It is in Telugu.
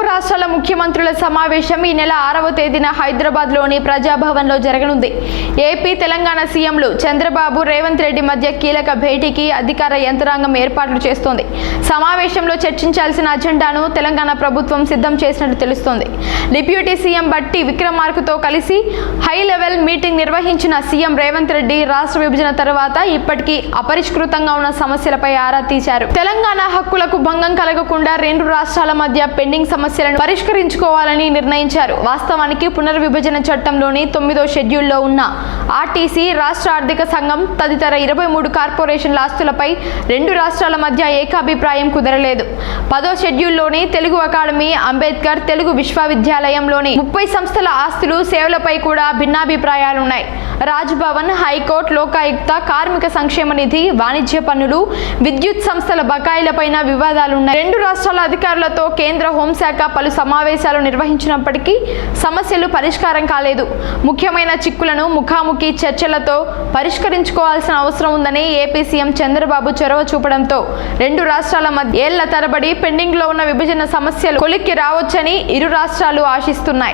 తెలుగు రాష్ట్రాల ముఖ్యమంత్రుల సమావేశం ఈ నెల ఆరవ తేదీన హైదరాబాద్లోని జరగనుంది. ఏపీ తెలంగాణ సీఎంలు చంద్రబాబు రేవంత్ రెడ్డి మధ్య కీలక భేటీకి అధికార యంత్రాంగం ఏర్పాట్లు చేస్తోంది. సమావేశంలో చర్చించాల్సిన అజెండాను తెలంగాణ ప్రభుత్వం సిద్ధం చేసినట్టు తెలుస్తోంది. డిప్యూటీ సీఎం బట్టి విక్రమార్కుతో కలిసి హై లెవెల్ మీటింగ్ నిర్వహించిన సీఎం రేవంత్ రెడ్డి రాష్ట్ర విభజన తర్వాత ఇప్పటికీ అపరిష్కృతంగా ఉన్న సమస్యలపై ఆరా తీశారు. తెలంగాణ హక్కులకు భంగం కలగకుండా రెండు రాష్ట్రాల మధ్య పెండింగ్ సమస్యలను పరిష్కరించుకోవాలని నిర్ణయించారు. వాస్తవానికి పునర్విభజన చట్టంలోని తొమ్మిదో షెడ్యూల్లో ఉన్న ఆర్టీసీ రాష్ట్ర ఆర్థిక సంఘం తదితర ఇరవై మూడు కార్పొరేషన్ల ఆస్తులపై రెండు రాష్ట్రాల మధ్య ఏకాభిప్రాయం కుదరలేదు. పదో షెడ్యూల్లోని తెలుగు అకాడమీ అంబేద్కర్ తెలుగు విశ్వవిద్యాలయంలోని ముప్పై సంస్థల ఆస్తులు సేవలపై కూడా భిన్నాభిప్రాయాలున్నాయి. రాజ్ భవన్ హైకోర్టు లోకాయుక్త కార్మిక సంక్షేమ నిధి వాణిజ్య పన్నులు విద్యుత్ సంస్థల బకాయిలపైన వివాదాలున్నాయి. రెండు రాష్ట్రాల అధికారులతో కేంద్ర హోంశాఖ పలు సమావేశాలు నిర్వహించినప్పటికీ సమస్యలు పరిష్కారం కాలేదు. ముఖ్యమైన చిక్కులను ముఖాముఖి చర్చలతో పరిష్కరించుకోవాల్సిన అవసరం ఉందని ఏపీ సీఎం చంద్రబాబు చొరవ చూపడంతో రెండు రాష్ట్రాల మధ్య ఏళ్ళ తరబడి పెండింగ్లో ఉన్న విభజన సమస్యలు కొలిక్కి రావచ్చని ఇరు రాష్ట్రాలు ఆశిస్తున్నాయి.